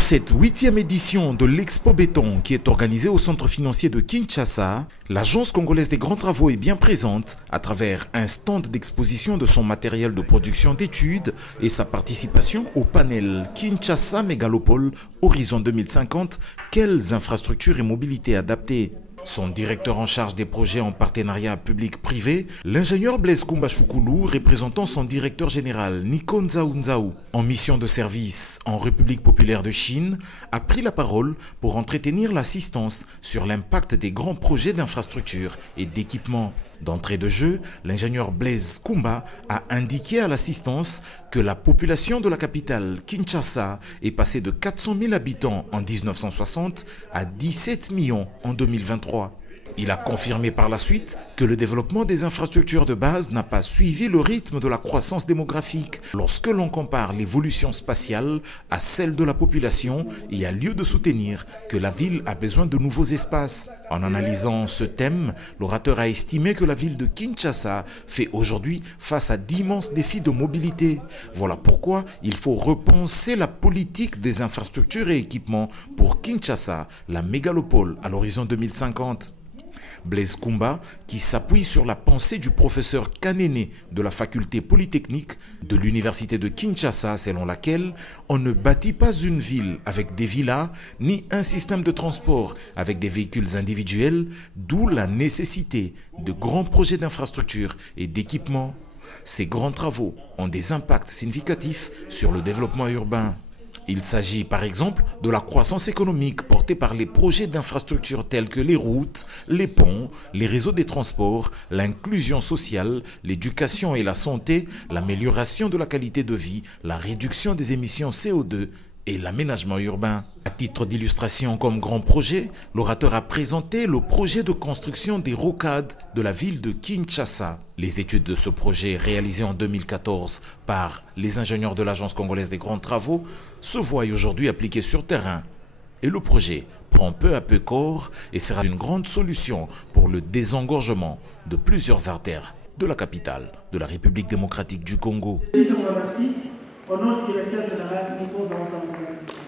Pour cette 8e édition de l'Expo Béton qui est organisée au centre financier de Kinshasa, l'Agence congolaise des grands travaux est bien présente à travers un stand d'exposition de son matériel de production d'études et sa participation au panel Kinshasa Mégalopole Horizon 2050, quelles infrastructures et mobilités adaptées. Son directeur en charge des projets en partenariat public-privé, l'ingénieur Blaise Koumba Choukoulou, représentant son directeur général Nico Nzaou, en mission de service en République populaire de Chine, a pris la parole pour entretenir l'assistance sur l'impact des grands projets d'infrastructure et d'équipement. D'entrée de jeu, l'ingénieur Blaise Koumba a indiqué à l'assistance que la population de la capitale, Kinshasa, est passée de 400 000 habitants en 1960 à 17 millions en 2023. Il a confirmé par la suite que le développement des infrastructures de base n'a pas suivi le rythme de la croissance démographique. Lorsque l'on compare l'évolution spatiale à celle de la population, il y a lieu de soutenir que la ville a besoin de nouveaux espaces. En analysant ce thème, l'orateur a estimé que la ville de Kinshasa fait aujourd'hui face à d'immenses défis de mobilité. Voilà pourquoi il faut repenser la politique des infrastructures et équipements pour Kinshasa, la mégalopole à l'horizon 2050. Blaise Koumba, qui s'appuie sur la pensée du professeur Kanene de la faculté polytechnique de l'université de Kinshasa, selon laquelle on ne bâtit pas une ville avec des villas, ni un système de transport avec des véhicules individuels, d'où la nécessité de grands projets d'infrastructure et d'équipement. Ces grands travaux ont des impacts significatifs sur le développement urbain. Il s'agit par exemple de la croissance économique portée par les projets d'infrastructures tels que les routes, les ponts, les réseaux des transports, l'inclusion sociale, l'éducation et la santé, l'amélioration de la qualité de vie, la réduction des émissions CO2 et l'aménagement urbain. À titre d'illustration comme grand projet, l'orateur a présenté le projet de construction des rocades de la ville de Kinshasa. Les études de ce projet réalisées en 2014 par les ingénieurs de l'Agence congolaise des grands travaux se voient aujourd'hui appliquées sur terrain. Et le projet prend peu à peu corps et sera une grande solution pour le désengorgement de plusieurs artères de la capitale de la République démocratique du Congo. Au nom du directeur général, Nico Nzaou.